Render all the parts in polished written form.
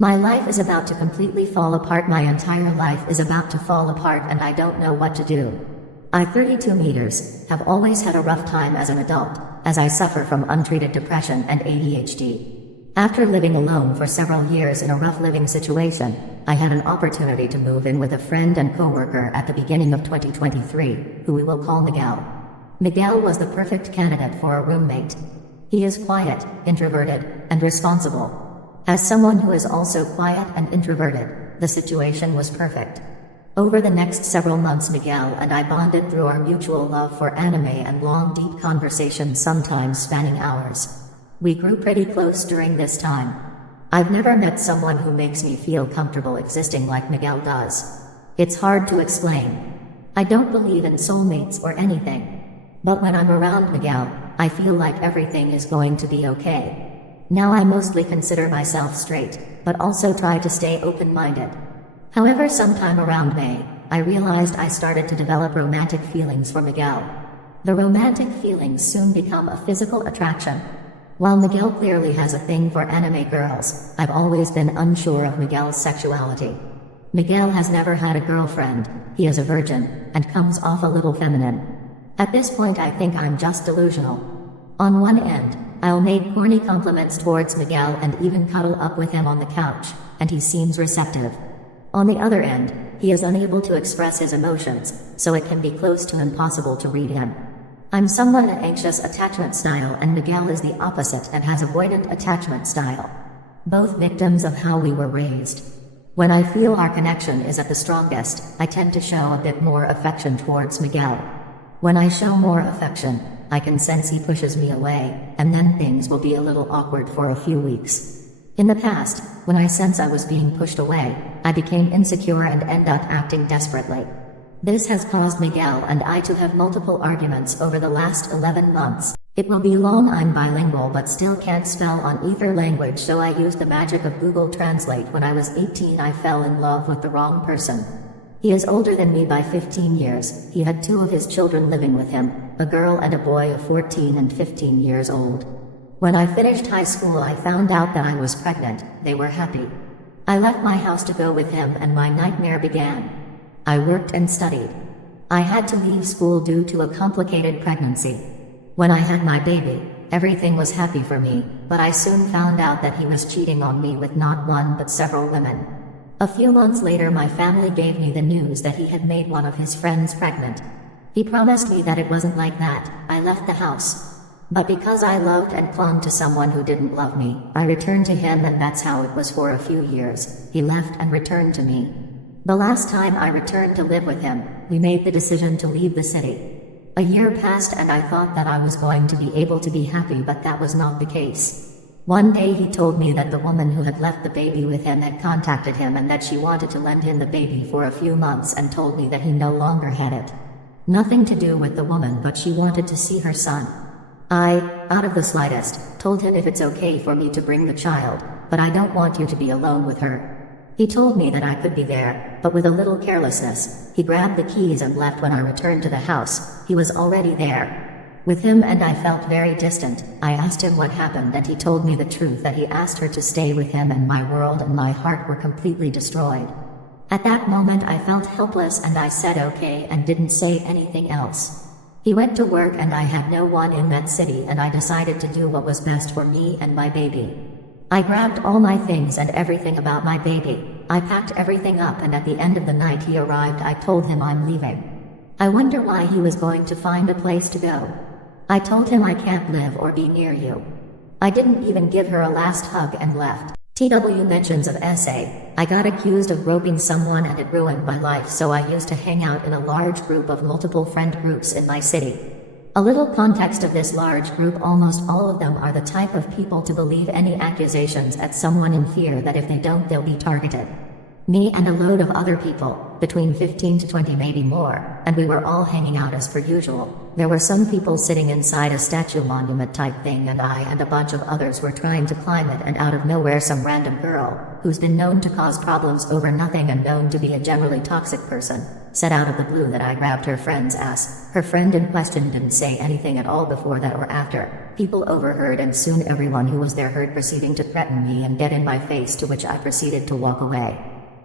My life is about to completely fall apart. My entire life is about to fall apart and I don't know what to do. I, 32 meters, have always had a rough time as an adult, as I suffer from untreated depression and ADHD. After living alone for several years in a rough living situation, I had an opportunity to move in with a friend and coworker at the beginning of 2023, who we will call Miguel. Miguel was the perfect candidate for a roommate. He is quiet, introverted, and responsible. As someone who is also quiet and introverted, the situation was perfect. Over the next several months, Miguel and I bonded through our mutual love for anime and long, deep conversations, sometimes spanning hours. We grew pretty close during this time. I've never met someone who makes me feel comfortable existing like Miguel does. It's hard to explain. I don't believe in soulmates or anything. But when I'm around Miguel, I feel like everything is going to be okay. Now I mostly consider myself straight, but also try to stay open-minded. However, sometime around May, I realized I started to develop romantic feelings for Miguel. The romantic feelings soon become a physical attraction. While Miguel clearly has a thing for anime girls, I've always been unsure of Miguel's sexuality. Miguel has never had a girlfriend, he is a virgin, and comes off a little feminine. At this point I think I'm just delusional. On one end, I'll make corny compliments towards Miguel and even cuddle up with him on the couch, and he seems receptive. On the other end, he is unable to express his emotions, so it can be close to impossible to read him. I'm somewhat an anxious attachment style and Miguel is the opposite and has avoidant attachment style. Both victims of how we were raised. When I feel our connection is at the strongest, I tend to show a bit more affection towards Miguel. When I show more affection, I can sense he pushes me away, and then things will be a little awkward for a few weeks. In the past, when I sense I was being pushed away, I became insecure and end up acting desperately. This has caused Miguel and I to have multiple arguments over the last 11 months. It will be long. I'm bilingual but still can't spell on either language, so I used the magic of Google Translate. When I was 18 I fell in love with the wrong person. He is older than me by 15 years, he had 2 of his children living with him, a girl and a boy of 14 and 15 years old. When I finished high school I found out that I was pregnant. They were happy. I left my house to go with him and my nightmare began. I worked and studied. I had to leave school due to a complicated pregnancy. When I had my baby, everything was happy for me, but I soon found out that he was cheating on me with not one but several women. A few months later my family gave me the news that he had made one of his friends pregnant. He promised me that it wasn't like that. I left the house. But because I loved and clung to someone who didn't love me, I returned to him, and that's how it was for a few years. He left and returned to me. The last time I returned to live with him, we made the decision to leave the city. A year passed and I thought that I was going to be able to be happy, but that was not the case. One day he told me that the woman who had left the baby with him had contacted him and that she wanted to lend him the baby for a few months, and told me that he no longer had it. Nothing to do with the woman, but she wanted to see her son. I, out of the slightest, told him if it's okay for me to bring the child, but I don't want you to be alone with her. He told me that I could be there, but with a little carelessness, he grabbed the keys and left. When I returned to the house, he was already there. With him, and I felt very distant. I asked him what happened and he told me the truth, that he asked her to stay with him, and my world and my heart were completely destroyed. At that moment I felt helpless and I said okay and didn't say anything else. He went to work and I had no one in that city, and I decided to do what was best for me and my baby. I grabbed all my things and everything about my baby. I packed everything up, and at the end of the night he arrived. I told him I'm leaving. I wonder why he was going to find a place to go. I told him I can't live or be near you. I didn't even give her a last hug and left. TW mentions of essay. I got accused of groping someone and it ruined my life, so I used to hang out in a large group of multiple friend groups in my city. A little context of this large group: almost all of them are the type of people to believe any accusations at someone in fear that if they don't they'll be targeted. Me and a load of other people. between 15 to 20 maybe more, and we were all hanging out as per usual. There were some people sitting inside a statue monument type thing, and I and a bunch of others were trying to climb it, and out of nowhere some random girl, who's been known to cause problems over nothing and known to be a generally toxic person, said out of the blue that I grabbed her friend's ass. Her friend in question didn't say anything at all before that or after. People overheard, and soon everyone who was there heard proceeding to threaten me and get in my face, to which I proceeded to walk away.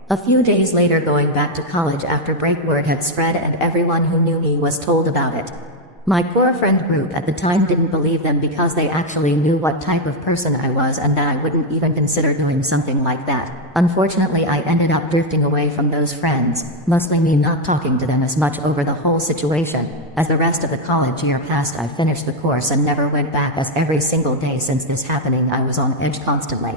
A few days later, going back to college after break, word had spread and everyone who knew me was told about it. My core friend group at the time didn't believe them because they actually knew what type of person I was and that I wouldn't even consider doing something like that. Unfortunately, I ended up drifting away from those friends, mostly me not talking to them as much over the whole situation. As the rest of the college year passed, I finished the course and never went back, as every single day since this happening I was on edge constantly.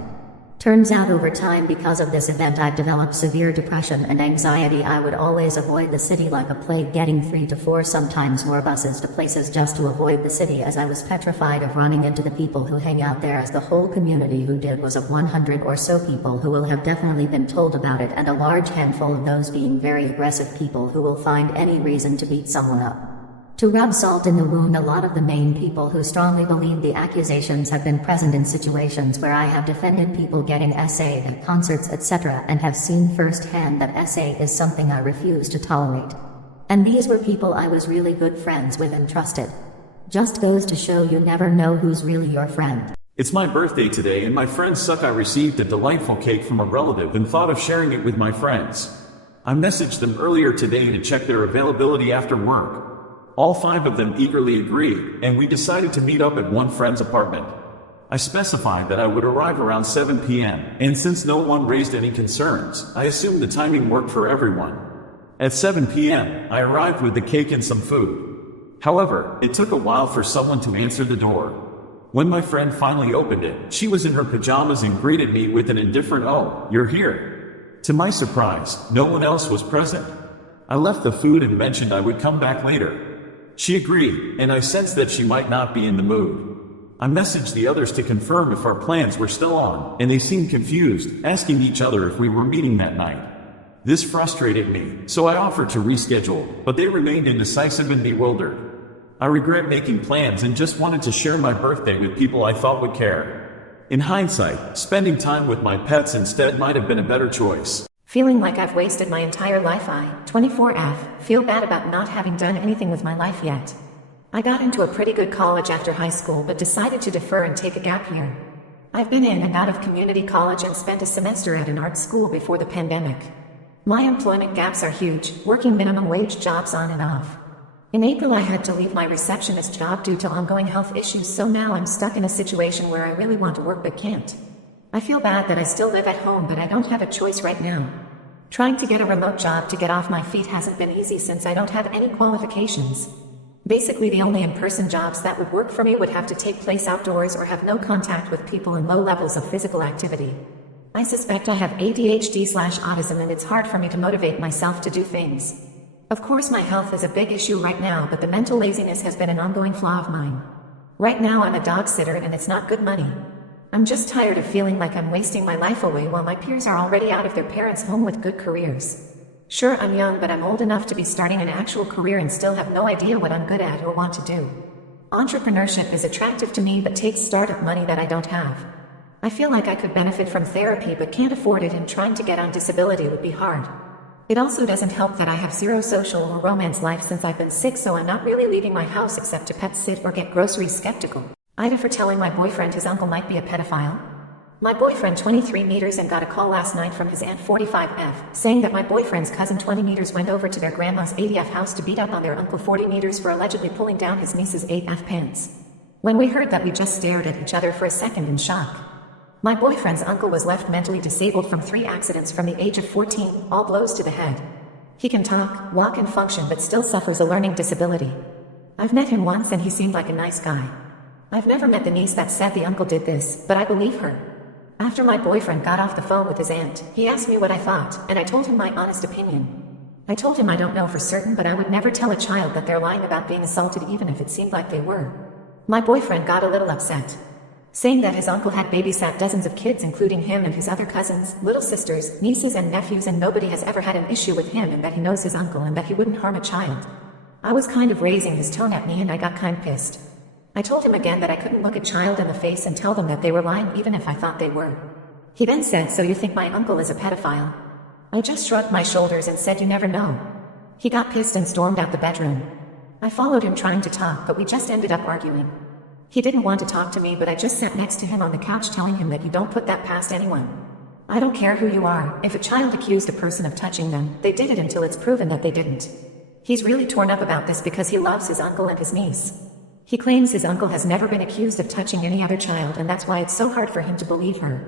Turns out over time, because of this event, I've developed severe depression and anxiety. I would always avoid the city like a plague, getting 3 to 4 sometimes more buses to places just to avoid the city, as I was petrified of running into the people who hang out there, as the whole community who did was of 100 or so people who will have definitely been told about it, and a large handful of those being very aggressive people who will find any reason to beat someone up. To rub salt in the wound, a lot of the main people who strongly believe the accusations have been present in situations where I have defended people getting SA'd at concerts, etc., and have seen firsthand that SA is something I refuse to tolerate. And these were people I was really good friends with and trusted. Just goes to show you never know who's really your friend. It's my birthday today and my friends suck. I received a delightful cake from a relative and thought of sharing it with my friends. I messaged them earlier today to check their availability after work. All 5 of them eagerly agreed, and we decided to meet up at one friend's apartment. I specified that I would arrive around 7 p.m., and since no one raised any concerns, I assumed the timing worked for everyone. At 7 p.m., I arrived with the cake and some food. However, it took a while for someone to answer the door. When my friend finally opened it, she was in her pajamas and greeted me with an indifferent "Oh, you're here." To my surprise, no one else was present. I left the food and mentioned I would come back later. She agreed, and I sensed that she might not be in the mood. I messaged the others to confirm if our plans were still on, and they seemed confused, asking each other if we were meeting that night. This frustrated me, so I offered to reschedule, but they remained indecisive and bewildered. I regret making plans and just wanted to share my birthday with people I thought would care. In hindsight, spending time with my pets instead might have been a better choice. Feeling like I've wasted my entire life. I, 24F, feel bad about not having done anything with my life yet. I got into a pretty good college after high school but decided to defer and take a gap year. I've been in and out of community college and spent a semester at an art school before the pandemic. My employment gaps are huge, working minimum wage jobs on and off. In April I had to leave my receptionist job due to ongoing health issues, so now I'm stuck in a situation where I really want to work but can't. I feel bad that I still live at home, but I don't have a choice right now. Trying to get a remote job to get off my feet hasn't been easy since I don't have any qualifications. Basically, the only in-person jobs that would work for me would have to take place outdoors or have no contact with people and low levels of physical activity. I suspect I have ADHD/autism, and it's hard for me to motivate myself to do things. Of course, my health is a big issue right now, but the mental laziness has been an ongoing flaw of mine. Right now I'm a dog sitter and it's not good money. I'm just tired of feeling like I'm wasting my life away while my peers are already out of their parents' home with good careers. Sure, I'm young, but I'm old enough to be starting an actual career and still have no idea what I'm good at or want to do. Entrepreneurship is attractive to me but takes startup money that I don't have. I feel like I could benefit from therapy but can't afford it, and trying to get on disability would be hard. It also doesn't help that I have zero social or romance life since I've been sick, so I'm not really leaving my house except to pet sit or get groceries. Skeptical. Ida for telling my boyfriend his uncle might be a pedophile. My boyfriend 23 meters and got a call last night from his aunt 45F, saying that my boyfriend's cousin 20 meters went over to their grandma's 80F house to beat up on their uncle 40 meters for allegedly pulling down his niece's 8F pants. When we heard that, we just stared at each other for a second in shock. My boyfriend's uncle was left mentally disabled from 3 accidents from the age of 14, all blows to the head. He can talk, walk and function but still suffers a learning disability. I've met him once and he seemed like a nice guy. I've never met the niece that said the uncle did this, but I believe her. After my boyfriend got off the phone with his aunt, he asked me what I thought, and I told him my honest opinion. I told him I don't know for certain, but I would never tell a child that they're lying about being assaulted even if it seemed like they were. My boyfriend got a little upset. saying that his uncle had babysat dozens of kids, including him and his other cousins, little sisters, nieces and nephews, and nobody has ever had an issue with him, and that he knows his uncle and that he wouldn't harm a child. I was kind of raising his tone at me and I got kind pissed. I told him again that I couldn't look a child in the face and tell them that they were lying even if I thought they were. He then said, "So you think my uncle is a pedophile?" I just shrugged my shoulders and said, "You never know." He got pissed and stormed out the bedroom. I followed him trying to talk, but we just ended up arguing. He didn't want to talk to me, but I just sat next to him on the couch telling him that you don't put that past anyone. I don't care who you are, if a child accused a person of touching them, they did it until it's proven that they didn't. He's really torn up about this because he loves his uncle and his niece. He claims his uncle has never been accused of touching any other child, and that's why it's so hard for him to believe her.